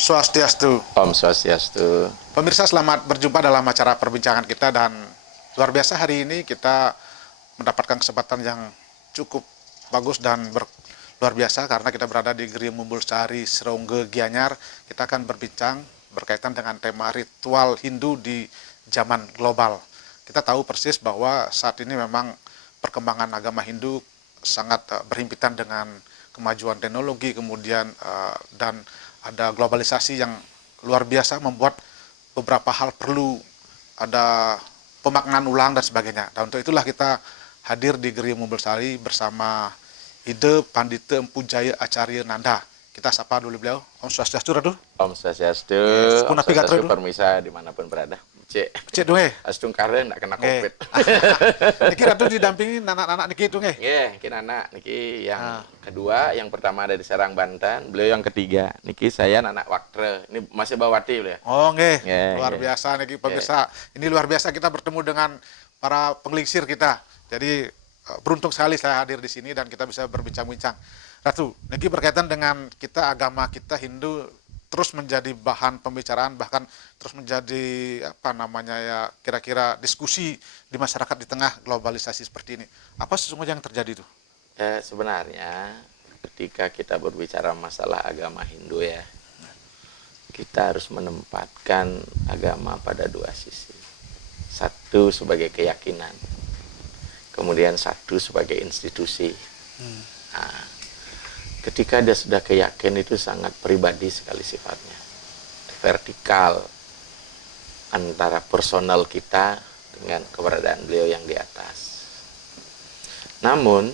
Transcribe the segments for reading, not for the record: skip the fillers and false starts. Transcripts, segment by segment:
Swastiastu. Om Swastiastu. Pemirsa, selamat berjumpa dalam acara perbincangan kita, dan luar biasa hari ini kita mendapatkan kesempatan yang cukup bagus dan luar biasa karena kita berada di Geriung Mumbul Sari Serongge Gianyar. Kita akan berbincang berkaitan dengan tema ritual Hindu di zaman global. Kita tahu persis bahwa saat ini memang perkembangan agama Hindu sangat berhimpitan dengan kemajuan teknologi, kemudian dan ada globalisasi yang luar biasa membuat beberapa hal perlu ada pemaknaan ulang dan sebagainya. Dan untuk itulah kita hadir di Geriung Mumbul Sari bersama Ide Pandita Empu Jaya Acarya Nanda. Kita sapa dulu beliau. Om Swastiastu, Radu. Om Swastiastu. Yes. Om Swastiastu, permisa dimanapun berada. Cek dong Astung karen nak kena covid. Niki Radu didampingi anak-anak niki itu nggih. Nggih, niki anak niki yang kedua, yang pertama ada di Serang Banten, beliau yang ketiga. Niki saya anak Waktre. Ini masih Bawati beliau. Oh nggih. Luar nggih. biasa niki pemirsa. Ini luar biasa kita bertemu dengan para penglingsir kita. Jadi beruntung sekali saya hadir di sini dan kita bisa berbincang-bincang. Ratu, niki berkaitan dengan kita, agama kita Hindu terus menjadi bahan pembicaraan, bahkan terus menjadi apa namanya ya, kira-kira diskusi di masyarakat di tengah globalisasi seperti ini. Apa sesungguhnya yang terjadi itu? Sebenarnya ketika kita berbicara masalah agama Hindu ya, kita harus menempatkan agama pada dua sisi. Satu sebagai keyakinan, kemudian satu sebagai institusi. Nah, ketika dia sudah keyakinan itu sangat pribadi sekali sifatnya, vertikal antara personal kita dengan keberadaan beliau yang di atas. Namun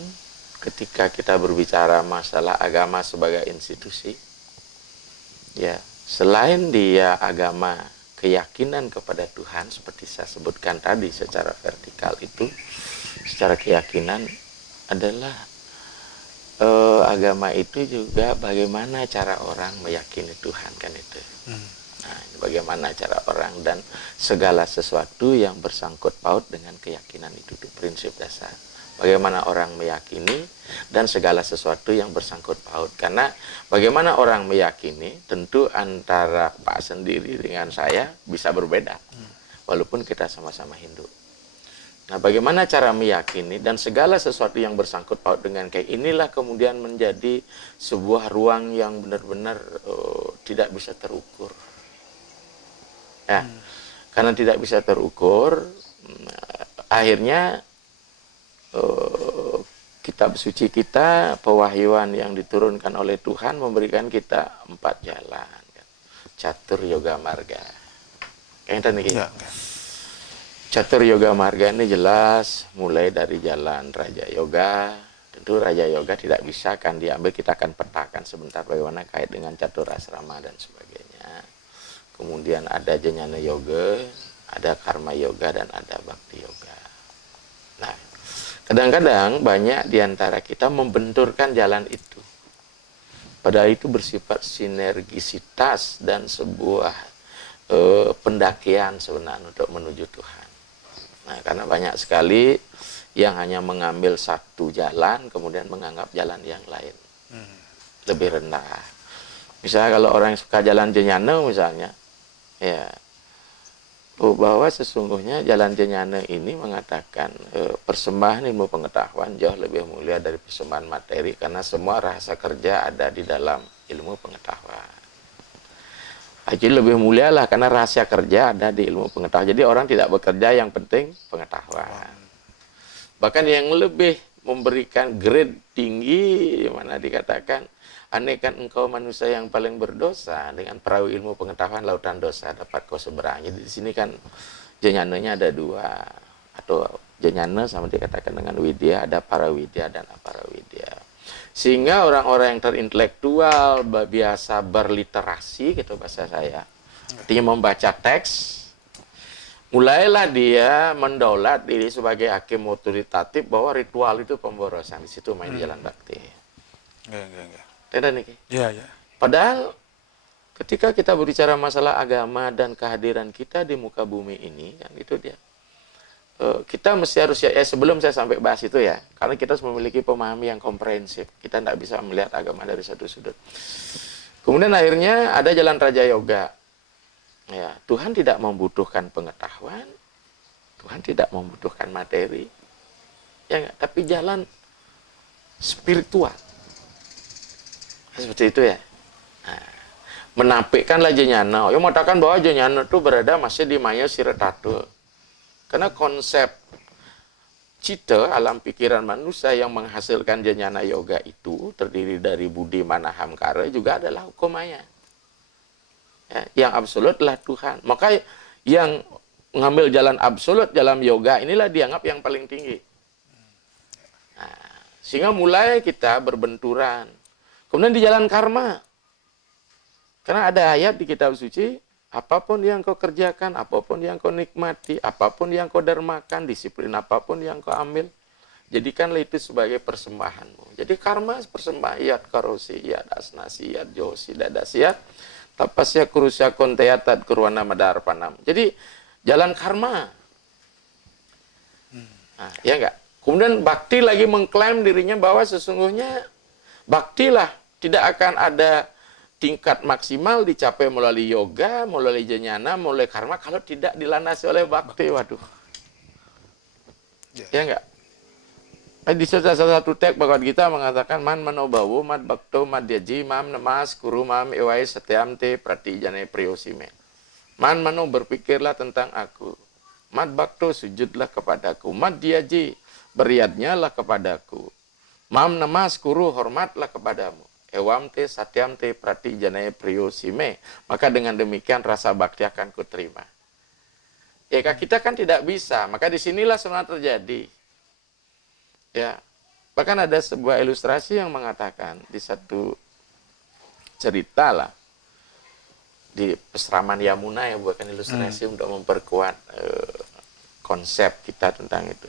ketika kita berbicara masalah agama sebagai institusi, ya selain dia agama keyakinan kepada Tuhan seperti saya sebutkan tadi secara vertikal itu, secara keyakinan adalah agama itu juga bagaimana cara orang meyakini Tuhan, kan itu. Nah, bagaimana cara orang dan segala sesuatu yang bersangkut paut dengan keyakinan itu prinsip dasar. Bagaimana orang meyakini dan segala sesuatu yang bersangkut paut. Karena bagaimana orang meyakini tentu antara Pak sendiri dengan saya bisa berbeda. Walaupun kita sama-sama Hindu. Nah, bagaimana cara meyakini dan segala sesuatu yang bersangkut paut dengan kayak inilah kemudian menjadi sebuah ruang yang benar-benar tidak bisa terukur. Ya, karena tidak bisa terukur, akhirnya kitab suci kita, pewahyuan yang diturunkan oleh Tuhan memberikan kita 4 jalan. Catur Yoga Marga. Kayak tadi ya. Catur Yoga Marga ini jelas mulai dari jalan Raja Yoga. Tentu Raja Yoga tidak bisa kan diambil, kita akan petakan sebentar bagaimana kait dengan Catur Asrama dan sebagainya. Kemudian ada Jnana Yoga, ada Karma Yoga, dan ada Bhakti Yoga. Nah, kadang-kadang banyak diantara kita membenturkan jalan itu. Padahal itu bersifat sinergisitas dan sebuah pendakian sebenarnya untuk menuju Tuhan. Nah, karena banyak sekali yang hanya mengambil satu jalan, kemudian menganggap jalan yang lain lebih rendah. Misalnya kalau orang yang suka jalan Jnana misalnya, ya, bahwa sesungguhnya jalan Jnana ini mengatakan persembahan ilmu pengetahuan jauh lebih mulia dari persembahan materi, karena semua rasa kerja ada di dalam ilmu pengetahuan. Jadi lebih mulia lah karena rahasia kerja ada di ilmu pengetahuan. Jadi orang tidak bekerja, yang penting pengetahuan. Bahkan yang lebih memberikan grade tinggi, mana dikatakan, andaikan engkau manusia yang paling berdosa, dengan perahu ilmu pengetahuan lautan dosa dapat kau seberang. Jadi di sini kan jenyananya ada 2, atau jenyana sama dikatakan dengan widya, ada parawidya dan aparawidya. Sehingga orang-orang yang terintelektual, biasa berliterasi, gitu bahasa saya, artinya membaca teks, mulailah dia mendaulat diri sebagai hakim otoritatif bahwa ritual itu pemborosan. Di situ main jalan bakti. Tidak nih. Iya. Padahal ketika kita berbicara masalah agama dan kehadiran kita di muka bumi ini, kan itu dia. Kita mesti harus sebelum saya sampai bahas itu ya, karena kita harus memiliki pemahaman yang komprehensif. Kita tidak bisa melihat agama dari satu sudut. Kemudian akhirnya ada jalan Raja Yoga. Ya, Tuhan tidak membutuhkan pengetahuan, Tuhan tidak membutuhkan materi, ya nggak? Tapi jalan spiritual. Seperti itu ya. Nah, menampikkanlah Janyana. Yang mengatakan bahwa Janyana itu berada masih di Maya Siratatu. Karena konsep cita alam pikiran manusia yang menghasilkan Janyana Yoga itu terdiri dari Budi, Mana, Hamkara juga adalah hukum Maya. Ya, yang absolut adalah Tuhan. Maka yang mengambil jalan absolut dalam yoga inilah dianggap yang paling tinggi. Nah, sehingga mulai kita berbenturan. Kemudian di jalan karma. Karena ada ayat di kitab suci, apapun yang kau kerjakan, apapun yang kau nikmati, apapun yang kau dermakan, disiplin apapun yang kau ambil, jadikanlah itu sebagai persembahanmu. Jadi karma persembahiyat, karosiyat, asnasiyat, josiyat, dadasiyat, tapasya kurusya konteatat kurwana madarpanam. Jadi jalan karma. Nah, ya enggak? Kemudian bakti lagi mengklaim dirinya bahwa sesungguhnya baktilah tidak akan ada tingkat maksimal dicapai melalui yoga, melalui janyana, melalui karma kalau tidak dilandasi oleh bakti. Waduh. Ya enggak? Di salah satu teks Bhagavad Gita mengatakan man manobawu mad bakto mad yaji mam namas kuru mam ewai setiam te prati jane priyosime. Man mano berpikirlah tentang aku. Mad bakto sujudlah kepadaku. Mad yaji beriadnya lah kepadaku. Mam namas kuru hormatlah kepadamu. Ewam te satyam te prati jane priyosime. Maka dengan demikian rasa bakti akan kuterima. Ya kita kan tidak bisa. Maka disinilah sebenarnya terjadi. Ya, bahkan ada sebuah ilustrasi yang mengatakan di satu cerita lah di peseraman Yamuna ya, bukan ilustrasi untuk memperkuat konsep kita tentang itu.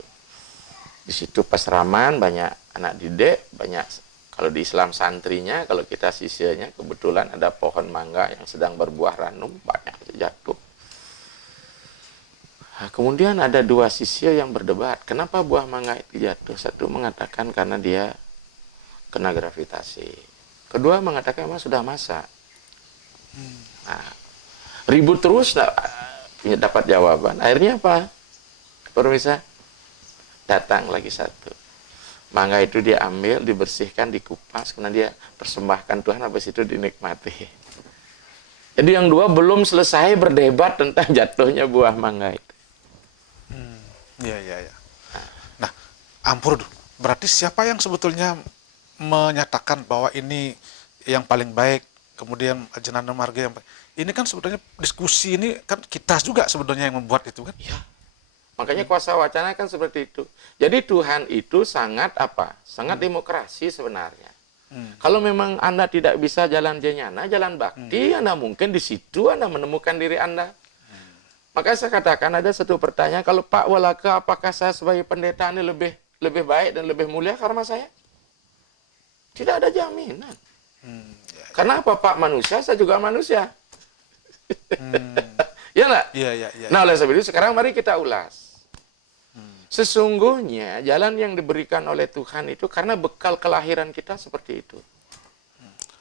Di situ peseraman banyak anak didik, banyak kalau di Islam santrinya, kalau kita sisanya kebetulan ada pohon mangga yang sedang berbuah ranum, banyak jatuh. Nah, kemudian ada dua sisya yang berdebat. Kenapa buah mangga itu jatuh? Satu mengatakan karena dia kena gravitasi. Kedua mengatakan memang sudah masak. Nah, ribut terus punya dapat jawaban. Akhirnya apa? Pemirsa, datang lagi satu. Mangga itu dia ambil, dibersihkan, dikupas, kemudian dia persembahkan Tuhan, habis itu dinikmati. Jadi yang dua belum selesai berdebat tentang jatuhnya buah mangga itu. Iya. Nah, Ampur, berarti siapa yang sebetulnya menyatakan bahwa ini yang paling baik, kemudian Janana Marga yang baik? Ini kan sebetulnya diskusi ini kan kita juga sebetulnya yang membuat itu kan? Ya. Makanya kuasa wacana kan seperti itu. Jadi Tuhan itu sangat apa? Sangat demokrasi sebenarnya. Kalau memang Anda tidak bisa jalan janyana, jalan bakti, Anda mungkin di situ Anda menemukan diri Anda. Maka saya katakan ada satu pertanyaan, kalau Pak Walaka, apakah saya sebagai pendeta ini lebih baik dan lebih mulia karena saya? Tidak ada jaminan. Karena apa Pak manusia, saya juga manusia. Ya nggak? Iya. Nah oleh sebab itu sekarang mari kita ulas. Sesungguhnya jalan yang diberikan oleh Tuhan itu karena bekal kelahiran kita seperti itu.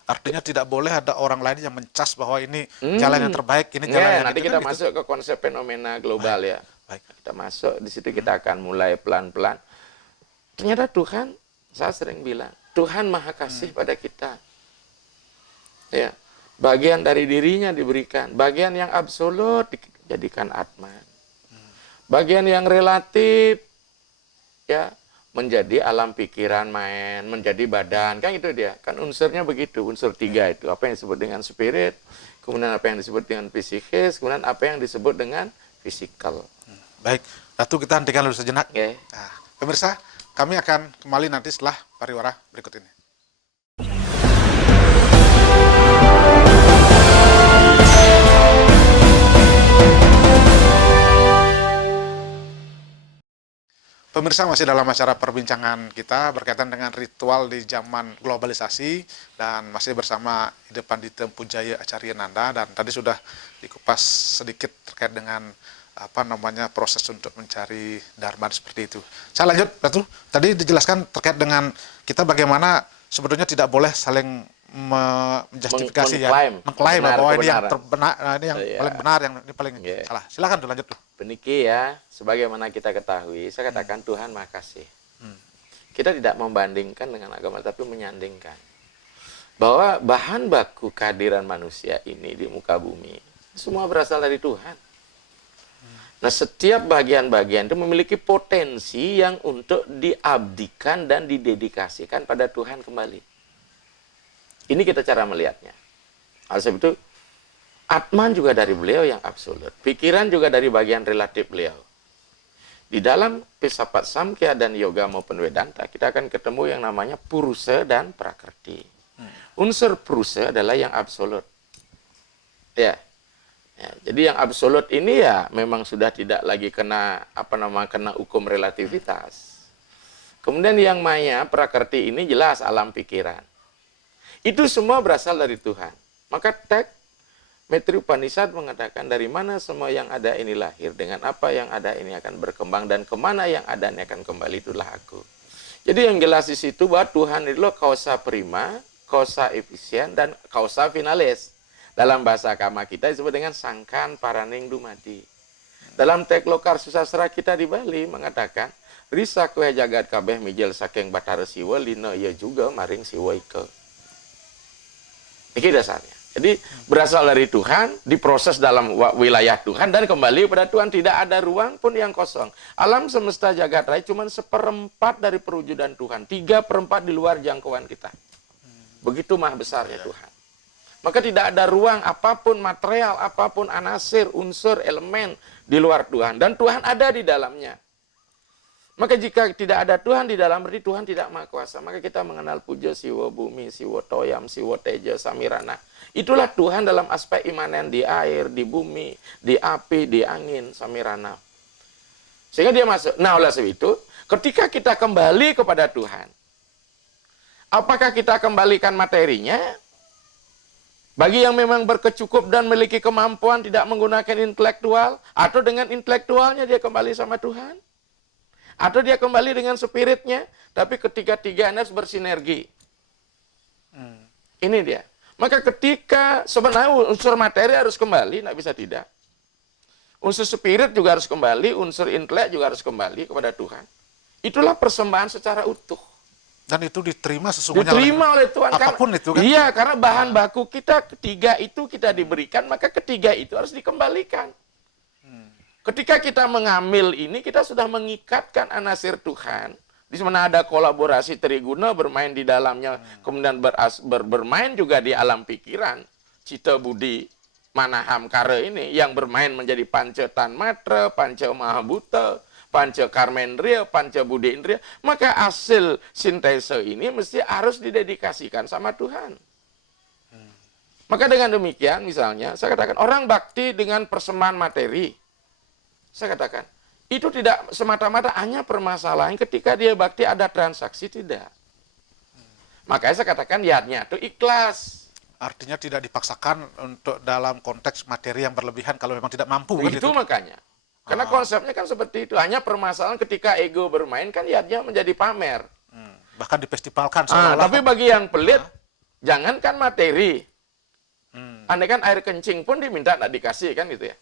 Artinya tidak boleh ada orang lain yang mencas bahwa ini jalan yang terbaik, ini jalan yang nanti itu, kita kan, masuk ke konsep fenomena global ya. Baik. Kita masuk di situ kita akan mulai pelan-pelan. Ternyata Tuhan, saya sering bilang, Tuhan Maha Kasih pada kita. Ya, bagian dari dirinya diberikan, bagian yang absolut dijadikan Atman. Bagian yang relatif ya menjadi alam pikiran main, menjadi badan, kan itu dia. Kan unsurnya begitu, unsur tiga itu. Apa yang disebut dengan spirit, kemudian apa yang disebut dengan psikis, kemudian apa yang disebut dengan fisikal. Baik, Ratu kita hentikan dulu sejenak. Okay. Nah, pemirsa, kami akan kembali nanti setelah pariwara berikut ini. Pemirsa, masih dalam acara perbincangan kita berkaitan dengan ritual di zaman globalisasi dan masih bersama Ide Pandita Pujaya Acarya Nanda, dan tadi sudah dikupas sedikit terkait dengan proses untuk mencari dharma seperti itu. Saya lanjut, Ratu. Tadi dijelaskan terkait dengan kita bagaimana sebetulnya tidak boleh saling menjustifikasi ya, mengklaim mengklaim benar bahwa ini yang kebenaran. terbenar, ini yang Iya. paling benar, yang ini paling Iya. salah. Silakan tuh lanjut tuh. Beniki ya, sebagaimana kita ketahui, saya katakan Tuhan Maha Kasih. Kita tidak membandingkan dengan agama, tapi menyandingkan. Bahwa bahan baku kehadiran manusia ini di muka bumi, semua berasal dari Tuhan. Nah, setiap bagian-bagian itu memiliki potensi yang untuk diabdikan dan didedikasikan pada Tuhan kembali. Ini kita cara melihatnya. Oleh sebab itu, Atman juga dari beliau yang absolut. Pikiran juga dari bagian relatif beliau. Di dalam filsafat Samkhya dan Yoga maupun Vedanta, kita akan ketemu yang namanya Purusa dan Prakrti. Unsur Purusa adalah yang absolut. Ya. Ya, jadi yang absolut ini ya memang sudah tidak lagi kena kena hukum relativitas. Kemudian yang Maya, Prakrti ini jelas alam pikiran. Itu semua berasal dari Tuhan. Maka teks Maitreya Upanishad mengatakan dari mana semua yang ada ini lahir, dengan apa yang ada ini akan berkembang, dan kemana yang ada ini akan kembali, itulah aku. Jadi yang jelas di situ bahwa Tuhan itu causa prima, causa efisien, dan causa finalis. Dalam bahasa agama kita disebut dengan sangkan paraning dumadi. Dalam teks Lokar Susastra kita di Bali mengatakan, Risa kue jagat kabeh mijil saking batara siwa, lino iya juga maring siwa ike. Ini dasarnya. Jadi berasal dari Tuhan, diproses dalam wilayah Tuhan, dan kembali pada Tuhan. Tidak ada ruang pun yang kosong. Alam semesta jagat raya cuma 1/4 dari perwujudan Tuhan. 3/4 di luar jangkauan kita. Begitu maha besarnya Tuhan. Maka tidak ada ruang apapun, material, apapun, anasir, unsur, elemen di luar Tuhan. Dan Tuhan ada di dalamnya. Maka jika tidak ada Tuhan di dalam, berarti Tuhan tidak maha kuasa. Maka kita mengenal puja siwa bumi, siwa toyam, siwa teja, samirana. Itulah Tuhan dalam aspek imanen di air, di bumi, di api, di angin, samirana. Sehingga dia masuk. Nah, oleh sebab itu, ketika kita kembali kepada Tuhan, apakah kita kembalikan materinya? Bagi yang memang berkecukup dan memiliki kemampuan tidak menggunakan intelektual, atau dengan intelektualnya dia kembali sama Tuhan? Atau dia kembali dengan spiritnya, tapi ketiga-tiganya harus bersinergi. Ini dia. Maka ketika sebenarnya unsur materi harus kembali, tidak bisa tidak. Unsur spirit juga harus kembali, unsur intelek juga harus kembali kepada Tuhan. Itulah persembahan secara utuh. Dan itu diterima sesungguhnya Diterima oleh Tuhan. apapun itu kan. Iya, karena bahan baku kita ketiga itu kita diberikan, maka ketiga itu harus dikembalikan. Ketika kita mengambil ini, kita sudah mengikatkan anasir Tuhan. Di mana ada kolaborasi triguna bermain di dalamnya, kemudian bermain juga di alam pikiran. Cita budi manaham kare ini yang bermain menjadi panca tanmatra, panca mahabuta, panca karmendriya, panca budi indriya. Maka hasil sintese ini mesti harus didedikasikan sama Tuhan. Maka dengan demikian misalnya, saya katakan orang bakti dengan persembahan materi. Saya katakan, itu tidak semata-mata hanya permasalahan ketika dia bakti ada transaksi, tidak. Makanya saya katakan niatnya itu ikhlas. Artinya tidak dipaksakan untuk dalam konteks materi yang berlebihan kalau memang tidak mampu. Kan Itu makanya. Karena konsepnya kan seperti itu. Hanya permasalahan ketika ego bermain kan niatnya menjadi pamer. Bahkan difestivalkan. Tapi bagi yang pelit, jangankan materi. Andai kan air kencing pun diminta tidak dikasih kan gitu ya.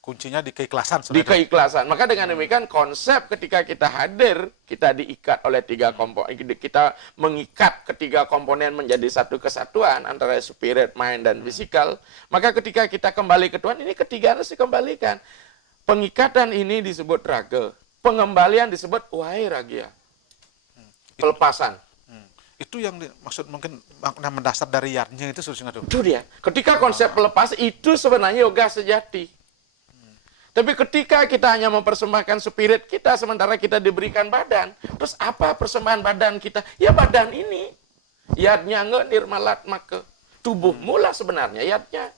Kuncinya di keikhlasan. Di keikhlasan. Maka dengan demikian konsep ketika kita hadir, kita diikat oleh tiga komponen, kita mengikat ketiga komponen menjadi satu kesatuan antara spirit, mind, dan fisikal. Maka ketika kita kembali ke Tuhan, ini ketiga harus dikembalikan. Pengikatan ini disebut raga. Pengembalian disebut wahai ragia. Pelepasan. Itu yang maksud mungkin makna mendasar dari yarnya itu seharusnya tuh. Itu dia. Ketika konsep pelepas itu sebenarnya yoga sejati. Tapi ketika kita hanya mempersembahkan spirit kita, sementara kita diberikan badan, terus apa persembahan badan kita? Ya badan ini. Yadnya nge nirmalat maka. Tubuhmu lah sebenarnya yadnya.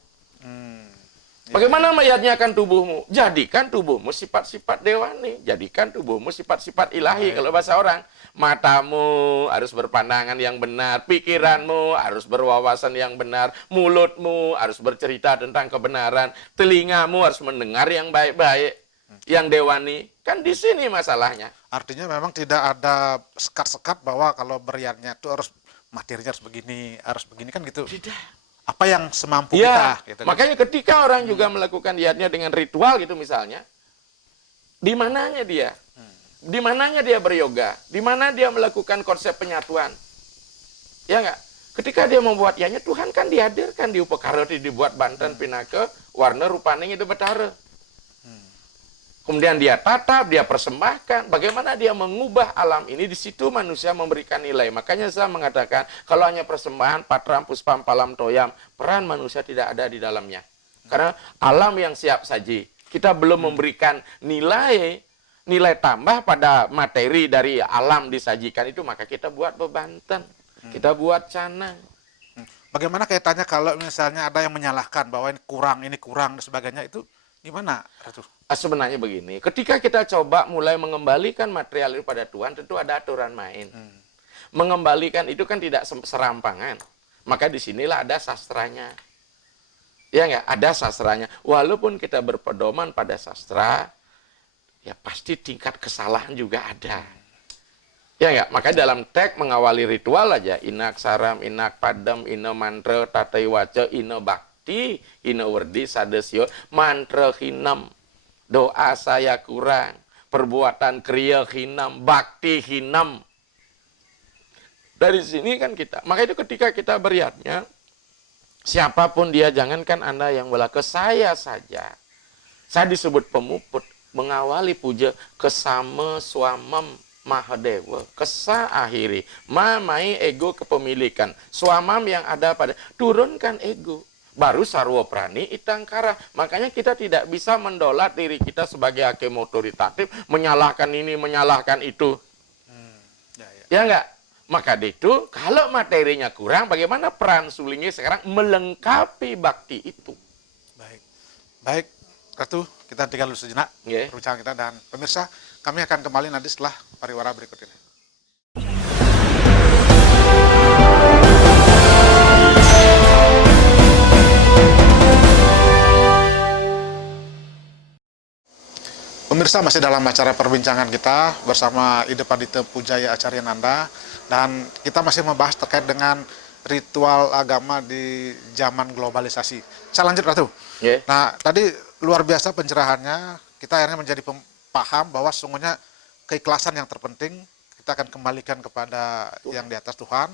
Bagaimana mayatnyakan tubuhmu? Jadikan tubuhmu sifat-sifat dewani. Jadikan tubuhmu sifat-sifat ilahi. Kalau bahasa orang, matamu harus berpandangan yang benar, pikiranmu harus berwawasan yang benar, mulutmu harus bercerita tentang kebenaran, telingamu harus mendengar yang baik-baik, yang dewani. Kan di sini masalahnya. Artinya memang tidak ada sekat-sekat bahwa kalau beriarnya itu harus materinya harus begini kan gitu. Tidak. Apa yang semampu Ya, kita gitu kan. makanya ketika orang juga melakukan jihadnya dengan ritual gitu misalnya, di mananya dia? Di mananya dia beryoga? Di mana dia melakukan konsep penyatuan? Ya enggak? Ketika dia membuat ianya, Tuhan kan dihadirkan di upekara, dibuat Banten, Pinake, warna rupaning itu betara. Kemudian dia tatap, dia persembahkan. Bagaimana dia mengubah alam ini, di situ manusia memberikan nilai. Makanya saya mengatakan, kalau hanya persembahan, patram, puspam, palam, toyam, peran manusia tidak ada di dalamnya. Karena alam yang siap saji. Kita belum memberikan nilai tambah pada materi dari alam disajikan itu, maka kita buat bebanten. Kita buat canang. Bagaimana kaitannya kalau misalnya ada yang menyalahkan bahwa ini kurang dan sebagainya, itu gimana, Ratu? Sebenarnya begini, ketika kita coba mulai mengembalikan material itu pada Tuhan, tentu ada aturan main. Mengembalikan itu kan tidak serampangan. Maka disinilah ada sastranya. Ya nggak? Ada sastranya. Walaupun kita berpedoman pada sastra, ya pasti tingkat kesalahan juga ada. Ya nggak? Maka dalam teks mengawali ritual aja, inak saram, inak padam, ina mantra, tatai waca, ina bakti, ina werdi, sadesyo, mantra hinam. Doa saya kurang, perbuatan kriya hinam, bakti hinam. Dari sini kan kita, maka itu ketika kita beriatnya, siapapun dia, jangankan Anda yang belaka, saya saja. Saya disebut pemuput, mengawali puja kesama swamam Mahadewa, kesa akhiri, mamai ego kepemilikan, swamam yang ada pada, turunkan ego. Baru sarwa prani itangkara. Makanya kita tidak bisa mendolat diri kita sebagai hakim otoritatif, menyalahkan ini, menyalahkan itu. Ya enggak? Maka itu, kalau materinya kurang, bagaimana peran sulingnya sekarang melengkapi bakti itu? Baik, Ratu, kita tinggal dulu sejenak perbincangan kita, dan pemirsa, kami akan kembali nanti setelah pariwara berikut ini. Pemirsa, masih dalam acara perbincangan kita bersama Ide Pandita Pujaya Acaryananda, dan kita masih membahas terkait dengan ritual agama di zaman globalisasi. Saya lanjut, Ratu. Nah, tadi luar biasa pencerahannya, kita akhirnya menjadi paham bahwa sesungguhnya keikhlasan yang terpenting, kita akan kembalikan kepada yang di atas Tuhan,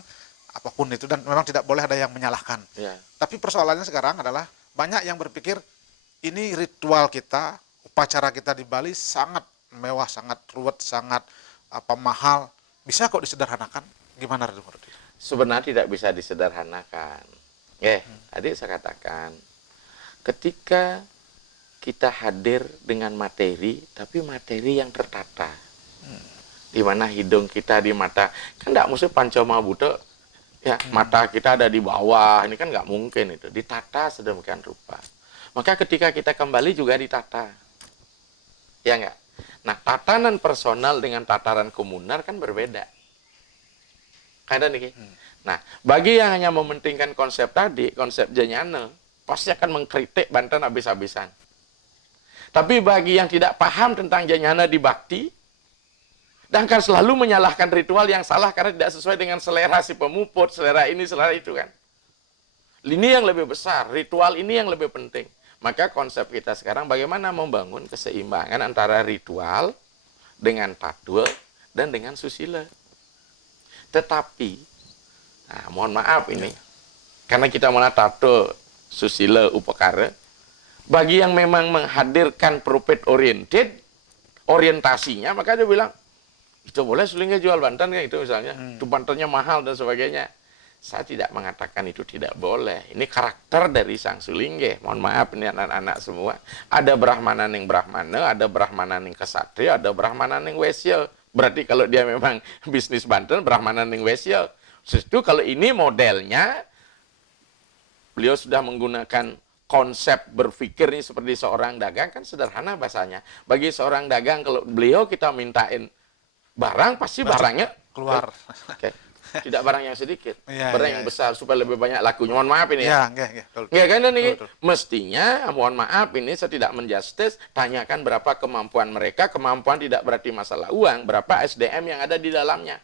apapun itu, dan memang tidak boleh ada yang menyalahkan. Tapi persoalannya sekarang adalah banyak yang berpikir ini ritual kita, upacara kita di Bali sangat mewah, sangat ruwet, sangat mahal. Bisa kok disederhanakan? Gimana, Ratu? Sebenarnya tidak bisa disederhanakan. Tadi saya katakan, ketika kita hadir dengan materi, tapi materi yang tertata. Di mana hidung kita di mata, kan tidak mesti pancoma buta, ya, mata kita ada di bawah, ini kan nggak mungkin itu. Ditata sedemikian rupa. Maka ketika kita kembali juga ditata. Ya enggak? Nah, tatanan personal dengan tataran komunal kan berbeda. Kadang nih. Nah, bagi yang hanya mementingkan konsep tadi, konsep janyana, pasti akan mengkritik Banten habis-habisan. Tapi bagi yang tidak paham tentang janyana di bakti, dan akan selalu menyalahkan ritual yang salah karena tidak sesuai dengan selera si pemuput, selera ini, selera itu kan. Ini yang lebih besar, ritual ini yang lebih penting. Maka konsep kita sekarang bagaimana membangun keseimbangan antara ritual dengan tatua dan dengan susila. Tetapi, nah, mohon maaf ini, karena kita mana tatua, susila, upekara, bagi yang memang menghadirkan profit oriented, orientasinya, maka dia bilang, itu boleh sulingnya jual Banten ya, itu misalnya, itu Bantennya mahal dan sebagainya. Saya tidak mengatakan itu tidak boleh. Ini karakter dari sang sulingge. Mohon maaf ini anak-anak semua. Ada brahmanan yang brahmana, ada brahmanan yang kesatria, ada brahmanan yang wesya. Berarti kalau dia memang bisnis Banten, brahmanan yang wesya. Itu kalau ini modelnya, beliau sudah menggunakan konsep berpikir ini seperti seorang dagang, kan sederhana bahasanya. Bagi seorang dagang, kalau beliau kita mintain barang, pasti barangnya keluar. Tidak barang yang sedikit, barang yang besar supaya lebih banyak lakunya. Mohon maaf ini ya. Ya, kan ini mestinya, mohon maaf ini saya tidak menjustis, tanyakan berapa kemampuan mereka, kemampuan tidak berarti masalah uang, berapa SDM yang ada di dalamnya.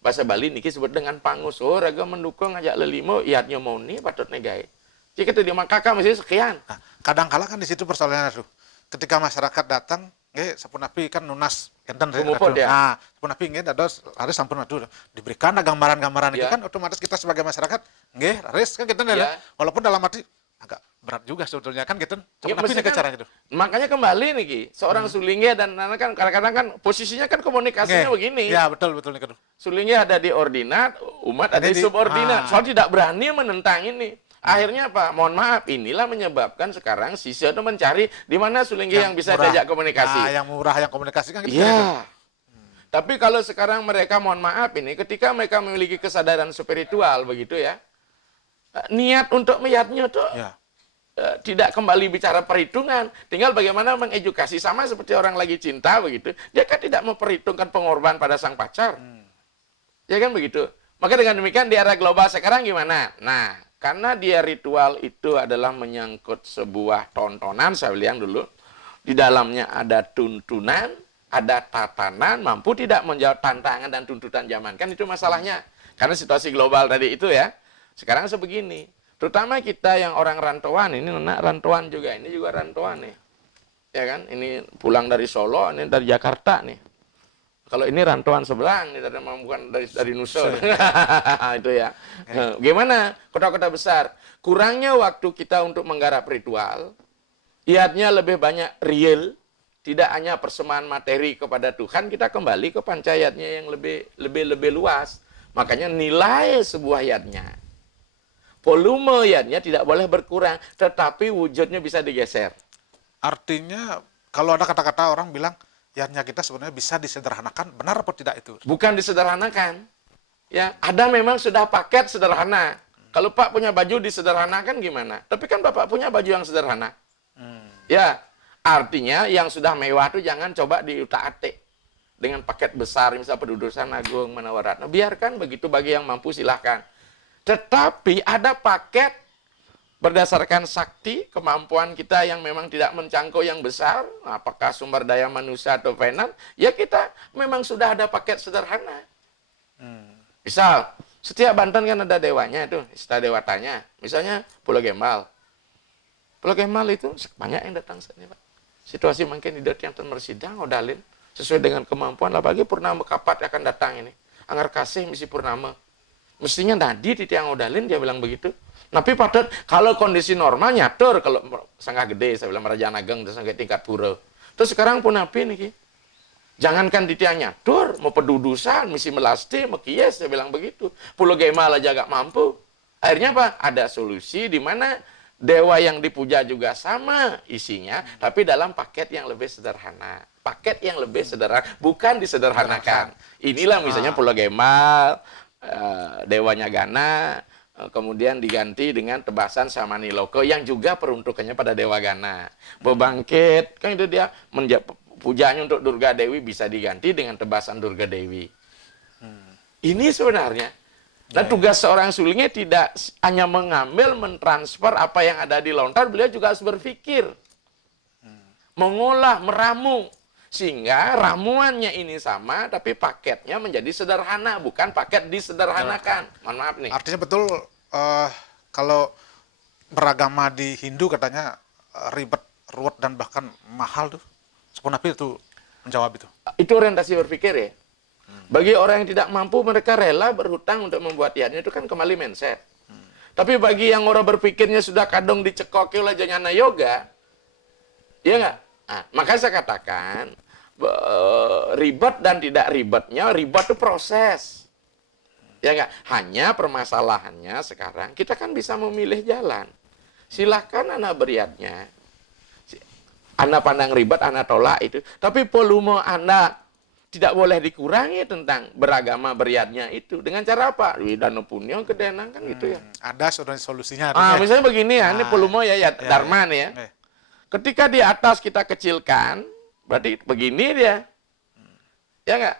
Bahasa Bali niki sebut dengan pangus. Oh, raga mendukung ajak lelimo, iatnya mau nih patut negai. Jika itu dia kakak mesti sekian. Nah, kadang-kala kan di situ persoalannya tuh. Ketika masyarakat datang, sampun api kan nunas enten Kumuput ya. Nah, sampun api dados harus sampun aduh diberikan gambaran-gambaran itu Ya. kan otomatis kita sebagai masyarakat harus kan kita Ya. walaupun dalam arti agak berat juga sebetulnya kan gitu. Ya, Sampun api mesti nih kan, cara gitu. makanya kembali nih Ki, seorang sulingnya dan kan kadang-kadang kan posisinya kan komunikasinya begini. Ya, betul nih gitu. Sulingnya ada di ordinat, umat ada Ini di subordinat. ah. Soal tidak berani menentang ini. Akhirnya apa? Mohon maaf, inilah menyebabkan sekarang siswa itu mencari di mana sulingnya yang bisa murah. diajak komunikasi. Nah, yang murah yang komunikasi kan gitu. Iya. Tapi kalau sekarang mereka mohon maaf ini, ketika mereka memiliki kesadaran spiritual begitu ya, niat untuk melihatnya tuh Ya. tidak kembali bicara perhitungan, tinggal bagaimana mengedukasi sama seperti orang lagi cinta begitu. Dia kan tidak memperhitungkan pengorbanan pada sang pacar. Ya kan begitu. Maka dengan demikian di era global sekarang gimana? Nah, karena dia ritual itu adalah menyangkut sebuah tontonan, saya bilang dulu, di dalamnya ada tuntunan, ada tatanan, mampu tidak menjawab tantangan dan tuntutan zaman. Kan itu masalahnya. Karena situasi global tadi itu ya. Sekarang sebegini. Terutama kita yang orang rantauan, ini anak rantauan juga, ini juga rantauan nih. Ya kan, ini pulang dari Solo, ini dari Jakarta nih. Kalau ini rantauan seberang, ini bukan dari Nusa. Itu ya. Nah, gimana kota-kota besar? Kurangnya waktu kita untuk menggarap ritual, iatnya lebih banyak real, tidak hanya persembahan materi kepada Tuhan, kita kembali ke pancayatnya yang lebih luas. Makanya nilai sebuah iatnya, volume iatnya tidak boleh berkurang, tetapi wujudnya bisa digeser. Artinya kalau ada kata-kata orang bilang yatnya kita sebenarnya bisa disederhanakan, benar apa tidak itu? Bukan disederhanakan. Ya, ada memang sudah paket sederhana. Kalau Pak punya baju disederhanakan gimana? Tapi kan Bapak punya baju yang sederhana. Ya, artinya yang sudah mewah itu jangan coba diutak-atik dengan paket besar, misalnya Pedudusan Agung, Manawaratna. Biarkan begitu bagi yang mampu silahkan. Tetapi ada paket berdasarkan sakti, kemampuan kita yang memang tidak mencangkau yang besar, apakah sumber daya manusia atau finance, ya kita memang sudah ada paket sederhana. Misal, setiap Banten kan ada dewanya itu, istilah dewatanya. Misalnya Pulau Gembal. Pulau Gembal itu banyak yang datang saja, Pak. Situasi mungkin tidak yang termersidang, odalin, sesuai dengan kemampuan, apalagi Purnama Kapat akan datang ini. Anggar kasih misi Purnama. Mestinya tadi di tiang odalin dia bilang begitu. Tapi patut kalau kondisi normal nyatur kalau sangat gede, saya bilang Raja Ageng terus sampai tingkat pura. Terus sekarang pun api nih. Jangankan di tiang nyatur, mau pedudusan, misi melasti, mau kies, saya bilang begitu. Pulau Gembal aja gak mampu. Akhirnya apa? Ada solusi di mana dewa yang dipuja juga sama isinya, tapi dalam paket yang lebih sederhana. Paket yang lebih sederhana, bukan disederhanakan. Inilah misalnya Pulau Gembal, dewanya Gana, kemudian diganti dengan tebasan Samaniloko yang juga peruntukannya pada Dewa Gana. Bebangkit, kan itu dia pujanya untuk Durga Dewi bisa diganti dengan tebasan Durga Dewi. Ini sebenarnya. Dan tugas seorang sulingnya tidak hanya mengambil, mentransfer apa yang ada di lontar, beliau juga harus berpikir. Mengolah, meramu. Sehingga ramuannya ini sama, tapi paketnya menjadi sederhana, bukan paket disederhanakan. Mohon maaf nih. Artinya betul kalau beragama di Hindu katanya ribet, ruwet dan bahkan mahal tuh. Sepunapi itu menjawab itu. Itu orientasi berpikir ya. Bagi orang yang tidak mampu, mereka rela berhutang untuk membuat iatnya, itu kan kembali mindset. Tapi bagi yang orang berpikirnya sudah kadung dicekoki oleh jnana yoga, iya nggak? Nah, makanya saya katakan ribet dan tidak ribetnya, ribet itu proses. Ya nggak? Hanya permasalahannya sekarang kita kan bisa memilih jalan. Silahkan anak beriatnya. Anak pandang ribet, anak tolak itu. Tapi volume anak tidak boleh dikurangi tentang beragama beriatnya itu. Dengan cara apa? Widana punya kedenang kan gitu ya. Ada solusinya. Misalnya begini ya, ini volume ya Dharma nih ya. Ketika di atas kita kecilkan, berarti begini dia. Ya nggak?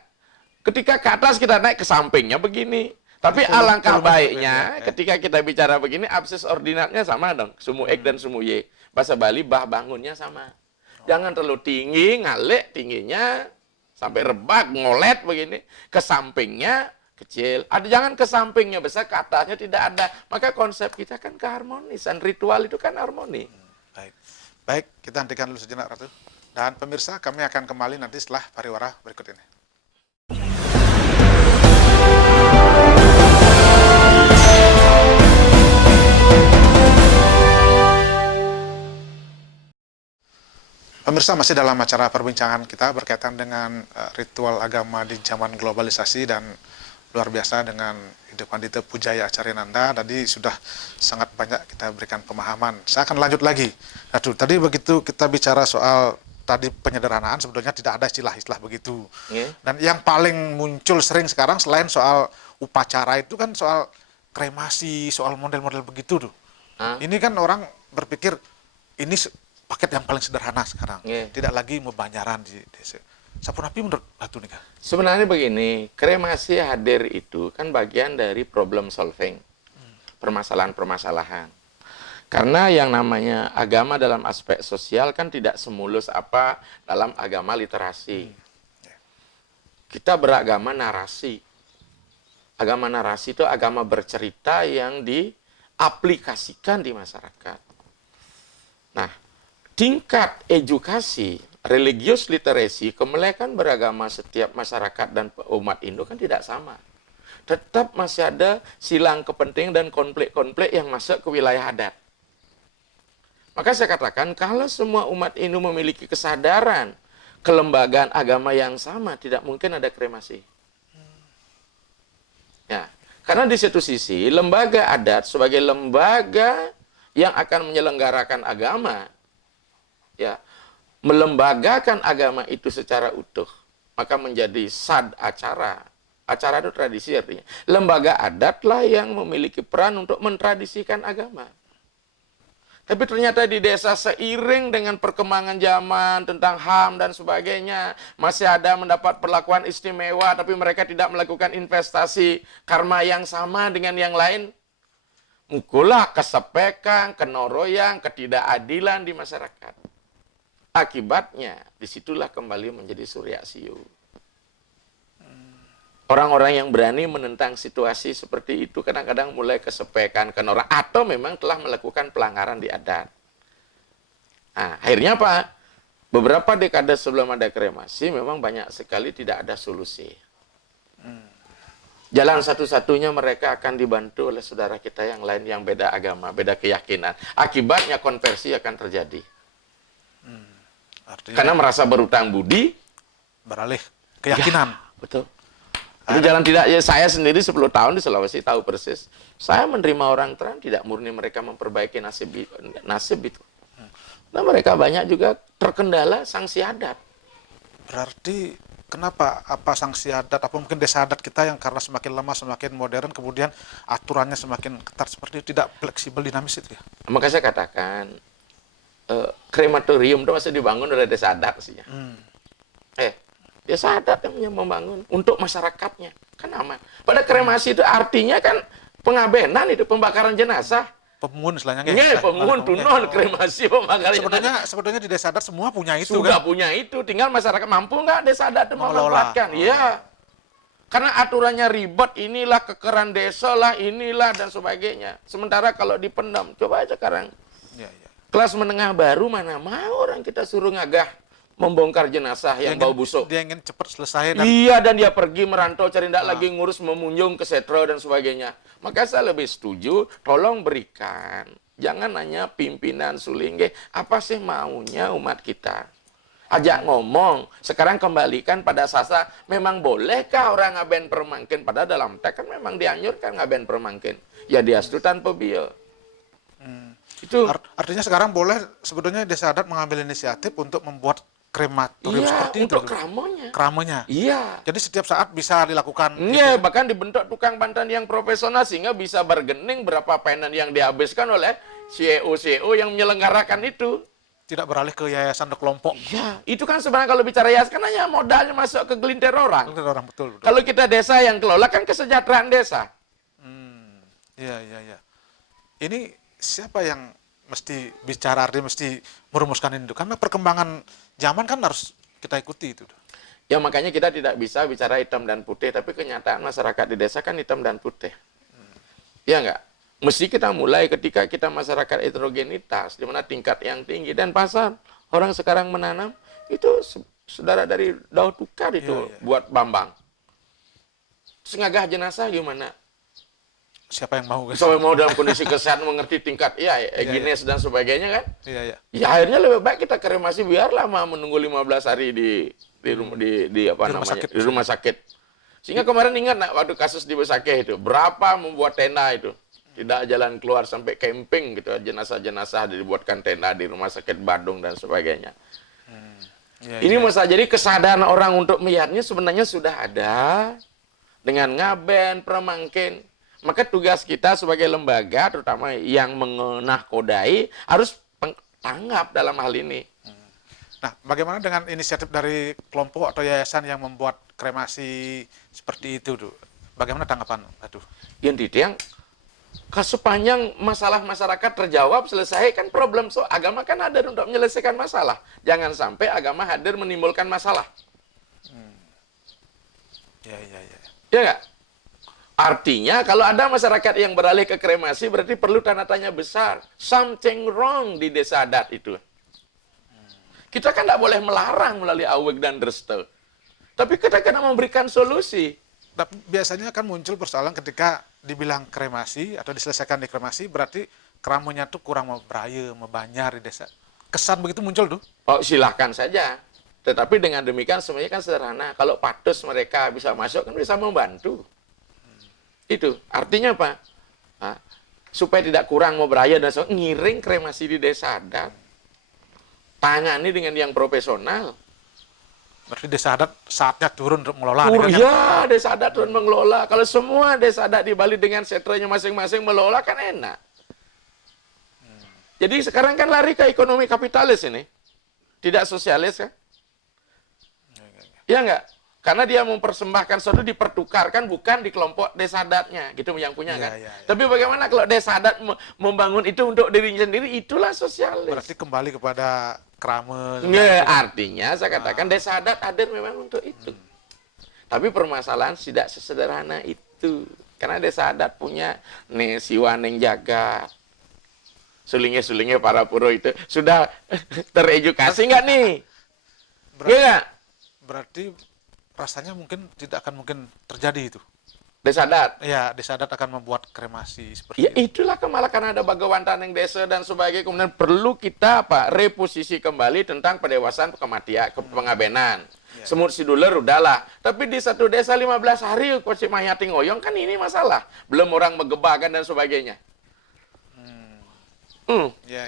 Ketika ke atas kita naik ke sampingnya begini. Tapi alangkah baiknya ketika kita bicara begini, absis ordinatnya sama dong. Sumu X dan sumu Y. Bahasa Bali, bah bangunnya sama. Jangan terlalu tinggi, ngalik tingginya, sampai rebak, ngolet begini. Ke sampingnya, kecil, ada jangan ke sampingnya besar, ke atasnya tidak ada. Maka konsep kita kan keharmonisan, ritual itu kan harmoni. Baik. Baik, kita hentikan dulu sejenak, Ratu. Dan pemirsa, kami akan kembali nanti setelah pariwara berikut ini. Pemirsa, masih dalam acara perbincangan kita berkaitan dengan ritual agama di zaman globalisasi dan luar biasa dengan Ibu Pandita Pujaya Acaryananda. Tadi sudah sangat banyak kita berikan pemahaman. Saya akan lanjut lagi. Aduh, tadi begitu kita bicara soal tadi penyederhanaan, sebetulnya tidak ada istilah-istilah begitu. Dan yang paling muncul sering sekarang selain soal upacara itu kan soal kremasi, soal model-model begitu tuh. Ini kan orang berpikir ini paket yang paling sederhana sekarang, tidak lagi membayaran di desa. Sapunapi menurut Ratu nih? Sebenarnya begini, kremasi hadir itu kan bagian dari problem solving, permasalahan-permasalahan. Karena yang namanya agama dalam aspek sosial kan tidak semulus apa dalam agama literasi. Kita beragama narasi. Agama narasi itu agama bercerita yang diaplikasikan di masyarakat. Nah, tingkat edukasi, religious literacy, kemelekan beragama setiap masyarakat dan umat Indo kan tidak sama. Tetap masih ada silang kepentingan dan konflik-konflik yang masuk ke wilayah adat. Maka saya katakan, kalau semua umat Indo memiliki kesadaran kelembagaan agama yang sama, tidak mungkin ada kremasi. Ya, karena di satu sisi, lembaga adat sebagai lembaga yang akan menyelenggarakan agama, ya, melembagakan agama itu secara utuh, maka menjadi sad acara. Acara itu tradisi artinya. Lembaga adatlah yang memiliki peran untuk mentradisikan agama. Tapi ternyata di desa seiring dengan perkembangan zaman tentang HAM dan sebagainya, masih ada mendapat perlakuan istimewa, tapi mereka tidak melakukan investasi karma yang sama dengan yang lain. Muncullah kesepekan, kenoroyan, ketidakadilan di masyarakat. Akibatnya, disitulah kembali menjadi Surya Siu. Orang-orang yang berani menentang situasi seperti itu kadang-kadang mulai kesepekan, kenora, atau memang telah melakukan pelanggaran di adat. Nah, akhirnya apa? Beberapa dekade sebelum ada kremasi, memang banyak sekali tidak ada solusi. Jalan satu-satunya mereka akan dibantu oleh saudara kita yang lain yang beda agama, beda keyakinan. Akibatnya konversi akan terjadi. Artinya, karena merasa berutang budi, beralih keyakinan. Ya, betul. Itu jalan tidak, ya saya sendiri 10 tahun di Sulawesi tahu persis. Saya menerima orang terang tidak murni mereka memperbaiki nasib itu. Nah, mereka banyak juga terkendala sanksi adat. Berarti kenapa apa sanksi adat, apa mungkin desa adat kita yang karena semakin lama semakin modern, kemudian aturannya semakin ketat seperti itu, tidak fleksibel, dinamis itu ya? Maka saya katakan, krematorium itu masih dibangun oleh desa adat sih ya. Desa adat yang membangun untuk masyarakatnya, kan aman. Pada kremasi itu artinya kan pengabenan itu, pembakaran jenazah. Pemungun istilahnya. Iya, pemungun, tunon, kremasi, pembakaran jenazah. Sebetulnya di desa adat semua punya itu. Sudah kan? punya itu, tinggal masyarakat mampu nggak desa adat Mengelola. memanfaatkan. Iya. Karena aturannya ribet, inilah kekeran desa lah, inilah dan sebagainya. Sementara kalau dipendam, coba aja sekarang. Ya. Kelas menengah baru mana mau orang kita suruh ngagah membongkar jenazah yang bau busuk. Dia ingin cepat selesai. Iya, dan dia pergi merantau cari ndak lagi ngurus memunjung ke setro dan sebagainya. Maka saya lebih setuju, tolong berikan. Jangan hanya pimpinan sulingge, apa sih maunya umat kita? Ajak ngomong. Sekarang kembalikan pada sasa, memang bolehkah orang ngaben permangkin? Padahal dalam teks kan memang dianjurkan ngaben permangkin. Ya diastu tanpa bio. Itu artinya sekarang boleh sebetulnya desa adat mengambil inisiatif untuk membuat krematorium seperti itu. Untuk keramonya. Keramanya. Iya. Jadi setiap saat bisa dilakukan. Iya, bahkan dibentuk tukang bantan yang profesional sehingga bisa bergening berapa penen yang dihabiskan oleh CEO yang menyelenggarakan itu. Tidak beralih ke yayasan atau kelompok. Iya, itu kan sebenarnya kalau bicara yayasan kan hanya modalnya masuk ke gelintir orang. Betul. Kalau kita desa yang kelola kan kesejahteraan desa. Iya. Ini siapa yang mesti bicara, artinya mesti merumuskan itu? Karena perkembangan zaman kan harus kita ikuti itu. Ya makanya kita tidak bisa bicara hitam dan putih, tapi kenyataan masyarakat di desa kan hitam dan putih. Ya enggak? Mesti kita mulai ketika kita masyarakat heterogenitas, di mana tingkat yang tinggi dan pasar orang sekarang menanam itu saudara dari daun tukar itu buat Bambang. Senggagah jenazah gimana? Siapa yang mau? Siapa yang mau dalam kondisi kesehatan mengerti tingkat Guinness dan sebagainya kan? Iya, iya. Ya akhirnya lebih baik kita kremasi biar lama menunggu 15 hari di rumah sakit. Sehingga kemarin ingat nak waktu kasus di Besakeh itu, berapa membuat tenda itu. Tidak jalan keluar sampai camping gitu, jenazah-jenazah dibuatkan tenda di rumah sakit Badung dan sebagainya. Ini masalah, jadi kesadaran orang untuk melihatnya sebenarnya sudah ada dengan ngaben, permangkin. Maka tugas kita sebagai lembaga, terutama yang menahkodai, harus tanggap dalam hal ini. Nah, bagaimana dengan inisiatif dari kelompok atau yayasan yang membuat kremasi seperti itu, tuh? Bagaimana tanggapan? Aduh. Yang yang sepanjang masalah masyarakat terjawab, selesai, kan problem agama kan hadir untuk menyelesaikan masalah. Jangan sampai agama hadir menimbulkan masalah. Ya, ya, ya. Ya nggak? Artinya kalau ada masyarakat yang beralih ke kremasi berarti perlu tanda tanya besar. Something wrong di desa adat itu. Kita kan tidak boleh melarang melalui aweg dan dreste. Tapi kita kena memberikan solusi. Tapi biasanya kan muncul persoalan ketika dibilang kremasi atau diselesaikan di kremasi, berarti keramunya tuh kurang memberaya, membanyar di desa. Kesan begitu muncul tuh. Oh, silahkan saja. Tetapi dengan demikian semuanya kan sederhana. Kalau patus mereka bisa masuk kan bisa membantu. Itu artinya apa? Nah, supaya tidak kurang mau beraya dan ngiring kremasi di desa adat, tangani dengan yang profesional. Berarti desa adat saatnya turun untuk mengelola. Ya, desa adat turun mengelola. Kalau semua desa adat di Bali dengan setranya masing-masing mengelola kan enak. Jadi sekarang kan lari ke ekonomi kapitalis ini, tidak sosialis kan? Ya enggak? Karena dia mempersembahkan sesuatu dipertukarkan bukan di kelompok desa adatnya, gitu yang punya kan. Tapi bagaimana kalau desa adat membangun itu untuk dirinya sendiri, itulah sosialis. Berarti kembali kepada krame. Artinya saya katakan desa adat hadir memang untuk itu. Tapi permasalahan tidak sesederhana itu. Karena desa adat punya nih siwaneng jagat. Sulingnya para puro itu sudah teredukasi nggak nih? Iya. Berarti rasanya mungkin tidak akan mungkin terjadi itu. Desa adat? Ya, desa adat akan membuat kremasi seperti ya, itu. Itulah malah karena ada bagawantan yang desa dan sebagainya. Kemudian perlu kita reposisi kembali tentang pendewasaan kematian, pengabenan. Semut siduler udahlah. Tapi di satu desa 15 hari masih mayati ngoyong kan ini masalah. Belum orang megebakan dan sebagainya. Ya.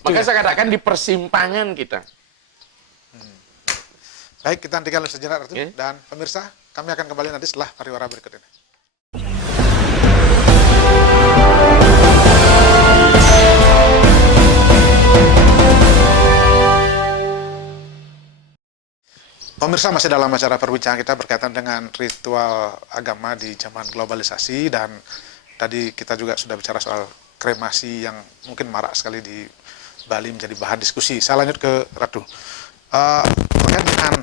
Maka saya katakan di persimpangan kita. Baik, kita hentikan sejenak Ratu. Dan pemirsa, kami akan kembali nanti setelah pariwara berikut ini. Pemirsa, masih dalam acara perbincangan kita berkaitan dengan ritual agama di zaman globalisasi, dan tadi kita juga sudah bicara soal kremasi yang mungkin marak sekali di Bali menjadi bahan diskusi. Saya lanjut ke Ratu. Terkait dengan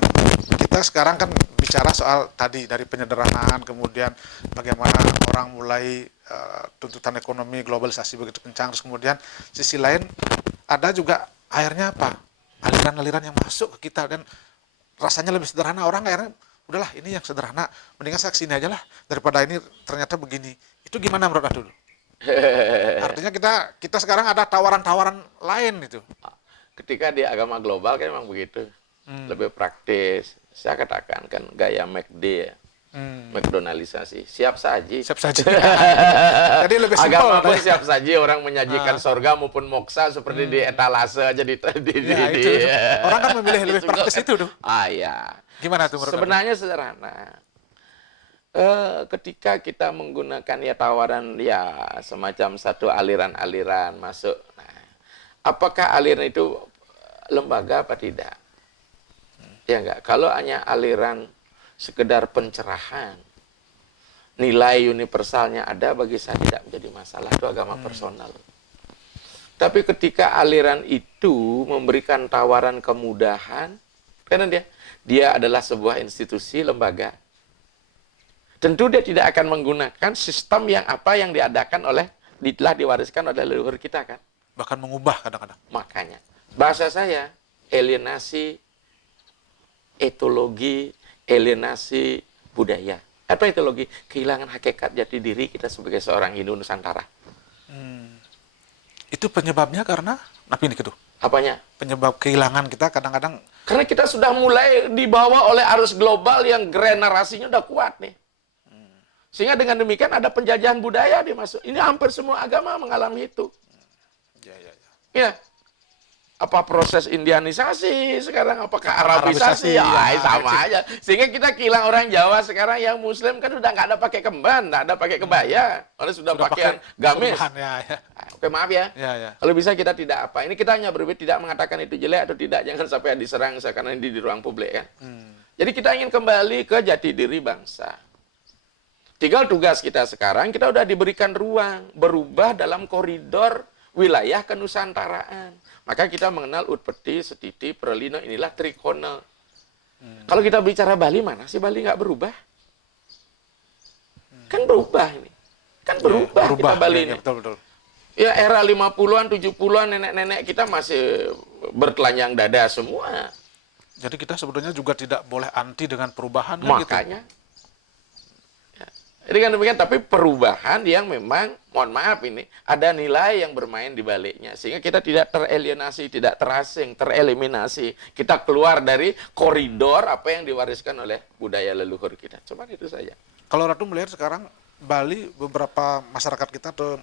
kita sekarang kan bicara soal tadi dari penyederhanaan, kemudian bagaimana orang mulai tuntutan ekonomi globalisasi begitu kencang, terus kemudian sisi lain ada juga akhirnya apa, aliran-aliran yang masuk ke kita dan rasanya lebih sederhana. Orang akhirnya udahlah ini yang sederhana, mendingan saya kesini aja lah daripada ini ternyata begini. Itu gimana menurut Anda dulu? Artinya kita sekarang ada tawaran-tawaran lain itu. Ketika di agama global kan memang begitu, lebih praktis. Saya katakan kan gaya McD ya, McDonaldisasi, siap saji. Siap saji. Jadi lebih simpel. Agama pun siap saji, orang menyajikan sorga maupun moksa seperti di etalase aja itu. Orang kan memilih lebih praktis itu tuh. Ya. Gimana tuh menurut sebenarnya sederhana. Ketika kita menggunakan tawaran semacam satu aliran-aliran masuk. Nah, apakah aliran itu lembaga apa tidak? Ya enggak. Kalau hanya aliran sekedar pencerahan, nilai universalnya ada, bagi saya tidak menjadi masalah. Itu agama personal. Tapi ketika aliran itu memberikan tawaran kemudahan, Karena dia adalah sebuah institusi, lembaga. Tentu dia tidak akan menggunakan sistem yang diadakan oleh, telah diwariskan oleh leluhur kita kan. Bahkan mengubah kadang-kadang. Makanya, bahasa saya, alienasi, etologi, alienasi budaya. Apa etologi? Kehilangan hakikat jati diri kita sebagai seorang Hindu Nusantara. Itu penyebabnya karena, apa ini gitu? Apanya? Penyebab kehilangan kita kadang-kadang. Karena kita sudah mulai dibawa oleh arus global yang generasinya udah kuat nih. Sehingga dengan demikian ada penjajahan budaya dimasuk. Ini hampir semua agama mengalami itu. Ya. Ya. Apa proses indianisasi sekarang? Apakah Arabisasi? Ya, sama aja. Sehingga kita kehilangan orang Jawa sekarang yang Muslim kan udah nggak ada pakai kemban, nggak ada pakai kebaya. Orang sudah pakai gamis. Ya. Oke, maaf ya. Ya. Kalau bisa kita tidak apa. Ini kita hanya berbeda, tidak mengatakan itu jelek atau tidak. Jangan sampai diserang karena ini di ruang publik kan. Jadi kita ingin kembali ke jati diri bangsa. Tinggal tugas kita sekarang, kita udah diberikan ruang berubah dalam koridor wilayah kenusantaraan. Maka kita mengenal Utpeti, Setiti, Prelino, inilah trikonal. Kalau kita bicara Bali, mana sih Bali nggak berubah? Kan berubah ini. Kan berubah kita Bali ini. Betul. Ya era 50-an, 70-an, nenek-nenek kita masih bertelanjang dada semua. Jadi kita sebetulnya juga tidak boleh anti dengan perubahan. Makanya. Gitu. Jadi kan demikian, tapi perubahan yang memang, mohon maaf ini, ada nilai yang bermain di baliknya. Sehingga kita tidak teralienasi, tidak terasing, tereliminasi. Kita keluar dari koridor apa yang diwariskan oleh budaya leluhur kita. Cuma itu saja. Kalau Ratu melihat sekarang, Bali, beberapa masyarakat kita atau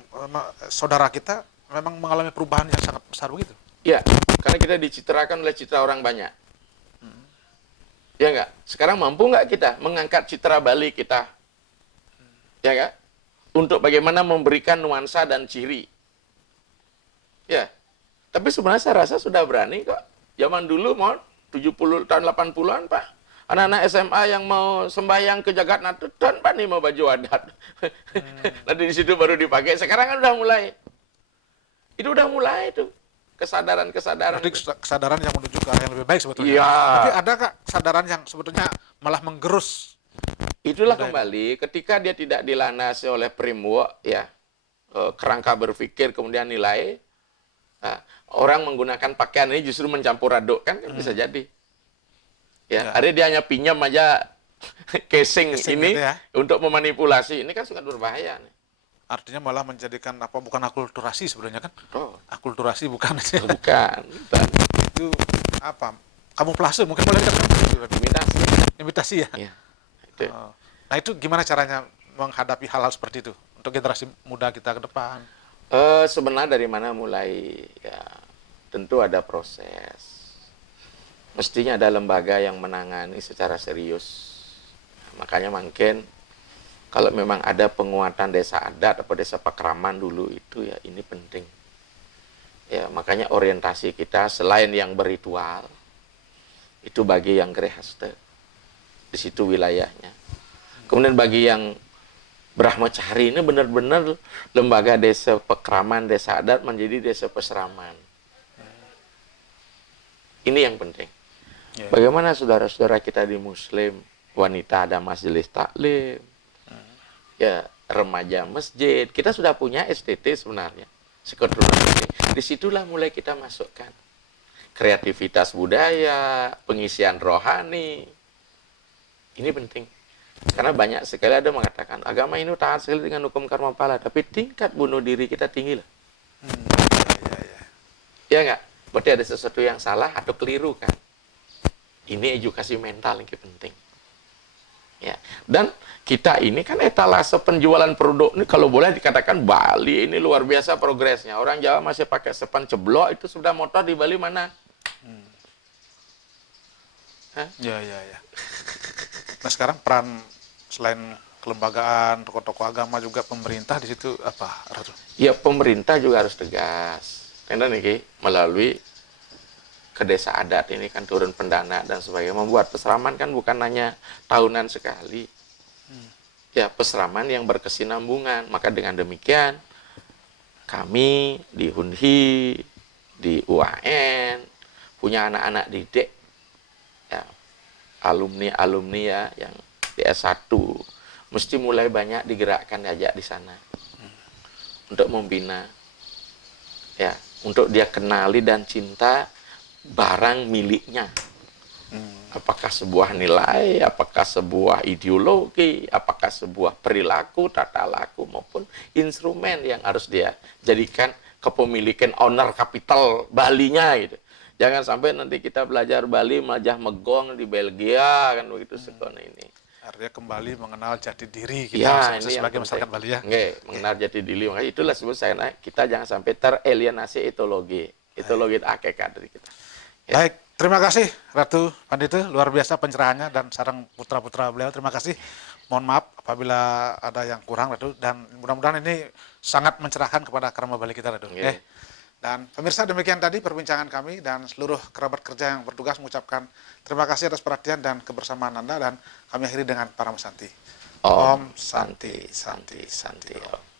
saudara kita memang mengalami perubahan yang sangat besar begitu. Ya, karena kita dicitrakan oleh citra orang banyak. Ya enggak? Sekarang mampu nggak kita mengangkat citra Bali kita? Ya kan? Untuk bagaimana memberikan nuansa dan ciri. Ya. Tapi sebenarnya saya rasa sudah berani kok. Zaman dulu mau 70 tahun 80-an, Pak. Anak-anak SMA yang mau sembahyang ke Jagat Natur, Pak nih mau baju adat. Nanti di situ baru dipakai. Sekarang kan udah mulai. Itu udah mulai itu. Kesadaran-kesadaran. Berarti kesadaran yang menuju ke arah yang lebih baik sebetulnya. Iya. Tapi ada Kak kesadaran yang sebetulnya malah menggerus? Itulah kembali ketika dia tidak dilanasi oleh framework ya, kerangka berpikir kemudian nilai, orang menggunakan pakaian ini justru mencampur aduk kan bisa jadi. Ya, ada dia hanya pinjam aja casing ini gitu ya, untuk memanipulasi. Ini kan sangat berbahaya nih. Artinya malah menjadikan apa, bukan akulturasi sebenarnya kan? Oh. Akulturasi bukan. Bukan. Itu apa? Kamuflase mungkin boleh dikatakan. Imitasi ya. Ya. Nah itu gimana caranya menghadapi hal-hal seperti itu untuk generasi muda kita ke depan? Sebenarnya dari mana mulai? Ya, tentu ada proses. Mestinya ada lembaga yang menangani secara serius. Makanya mungkin kalau memang ada penguatan desa adat atau desa pakraman dulu itu ya ini penting. Ya makanya orientasi kita selain yang berritual itu bagi yang Gerehaste. Di situ wilayahnya. Kemudian bagi yang Brahmacari ini benar-benar lembaga desa pekraman, desa adat menjadi desa peseraman. Ini yang penting. Bagaimana saudara-saudara kita di Muslim, wanita ada majelis taklim, ya remaja masjid, kita sudah punya STT sebenarnya. Disitulah mulai kita masukkan kreativitas budaya, pengisian rohani. Ini penting. Karena banyak sekali ada mengatakan, agama ini taat sekali dengan hukum karma pala, tapi tingkat bunuh diri kita tinggi lah. Ya enggak? Berarti ada sesuatu yang salah atau keliru kan? Ini edukasi mental yang penting. Ya. Dan kita ini kan etalase penjualan produk ini kalau boleh dikatakan Bali ini luar biasa progresnya. Orang Jawa masih pakai sepan ceblok, itu sudah motor di Bali mana? Ya. Nah sekarang peran selain kelembagaan, tokoh-tokoh agama juga pemerintah di situ apa, Ratu? Ya pemerintah juga harus tegas. Karena nih melalui ke desa adat ini kan turun pendana dan sebagainya. Membuat peseraman kan bukan hanya tahunan sekali. Ya peseraman yang berkesinambungan. Maka dengan demikian kami di Hunhi, di UAN punya anak-anak didik. Ya, alumni-alumni ya yang di S1 mesti mulai banyak digerakkan, diajak di sana untuk membina ya, untuk dia kenali dan cinta barang miliknya. Apakah sebuah nilai, apakah sebuah ideologi, apakah sebuah perilaku, tata laku, maupun instrumen yang harus dia jadikan kepemilikan owner kapital Balinya gitu. Jangan sampai nanti kita belajar Bali malah megong di Belgia kan begitu sekon ini. Artinya kembali mengenal jati diri Ya, kita ini yang sebagai masyarakat Bali ya. Nggak, mengenal jati diri. Makanya itulah sebut saya kita jangan sampai teralienasi etologi. Etologi hakikat dari kita. Ya. Baik, terima kasih Ratu Pandito, luar biasa pencerahannya dan sarang putra-putra beliau. Terima kasih. Mohon maaf apabila ada yang kurang Ratu, dan mudah-mudahan ini sangat mencerahkan kepada Karma Bali kita Ratu. Yeah. Dan pemirsa, demikian tadi perbincangan kami, dan seluruh kerabat kerja yang bertugas mengucapkan terima kasih atas perhatian dan kebersamaan Anda, dan kami akhiri dengan para Santi. Om Santi, Santi, Santi.